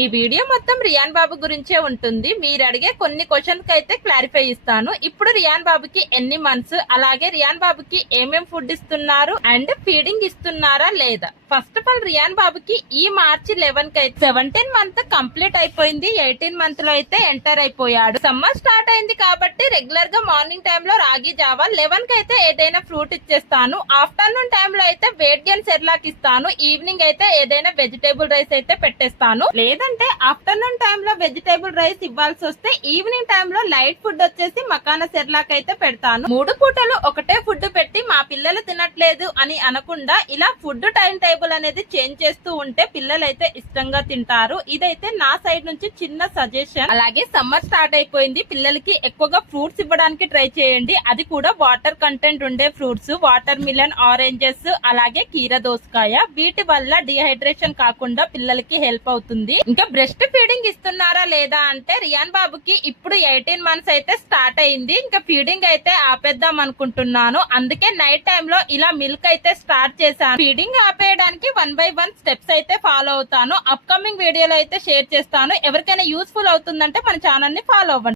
ఈ వీడియో మొత్తం రియాన్ బాబు గురించే ఉంటుంది. మీరు అడిగే కొన్ని క్వశ్చన్స్ అయితే క్లారిఫై ఇస్తాను. ఇప్పుడు రియాన్ బాబుకి ఎన్ని మంత్స్, అలాగే రియాన్ బాబుకి ఏమేం ఫుడ్ ఇస్తున్నారు అండ్ ఫీడింగ్ ఇస్తున్నారా లేదా. ఫస్ట్ ఆఫ్ ఆల్ రియాన్ బాబుకి ఈ మార్చి 11 కి అయితే 17 మంత్ కంప్లీట్ అయిపోయింది. 18 మంత్ లో అయితే ఎంటర్ అయిపోయాడు. సమ్మర్ స్టార్ట్ అయింది కాబట్టి రెగ్యులర్ గా మార్నింగ్ టైమ్ లో రాగి జావా, 11 కి అయితే ఏదైనా ఫ్రూట్ ఇచ్చేస్తాను. ఆఫ్టర్నూన్ టైమ్ లో అయితే వెయిట్ గెయిన్ సెర్లాక్ ఇస్తాను. ఈవినింగ్ అయితే ఏదైనా వెజిటేబుల్ రైస్ అయితే పెట్టేస్తాను. లేదంటే ఆఫ్టర్నూన్ టైమ్ లో వెజిటేబుల్ రైస్ ఇవ్వాల్సి వస్తే ఈవినింగ్ టైమ్ లో లైట్ ఫుడ్ వచ్చేసి మకానా సెర్లాక్ అయితే పెడతాను. 3 పూటలు ఒకటే ఫుడ్ పెట్టి మా పిల్లలు తినట్లేదు అని అనకుండా ఇలా ఫుడ్ టైం టేబుల్ అనేది చేంజ్ చేస్తూ ఉంటే పిల్లలు అయితే ఇష్టంగా తింటారు. ఇదైతే నా సైడ్ నుంచి చిన్న సజెషన్. అలాగే సమ్మర్ స్టార్ట్ అయిపోయింది, పిల్లలకి ఎక్కువగా ఫ్రూట్స్ ఇవ్వడానికి ట్రై చేయండి. అది కూడా వాటర్ కంటెంట్ ఉండే ఫ్రూట్స్, వాటర్ మిలన్, ఆరెంజెస్, అలాగే కీర దోసకాయ. వీటి వల్ల డిహైడ్రేషన్ కాకుండా పిల్లలకి హెల్ప్ అవుతుంది. ఇంకా బ్రెస్ట్ ఫీడింగ్ ఇస్తున్నారా లేదా అంటే రియాన్ బాబుకి ఇప్పుడు 18 మంత్స్ అయితే స్టార్ట్ అయింది. ఇంకా ఫీడింగ్ అయితే ఆపేద్దాం అనుకుంటున్నాను. అందుకే నైట్ టైమ్ లో ఇలా మిల్క్ అయితే స్టార్ట్ చేశాను. ఫీడింగ్ ఆపేయడానికి 1 by 1 స్టెప్స్ అయితే ఫాలో అవుతాను. అప్కమింగ్ వీడియోలో అయితే షేర్ చేస్తాను. ఎవరికైనా యూస్ఫుల్ అవుతుందంటే మన ఛానల్ ని ఫాలో అవ్వండి.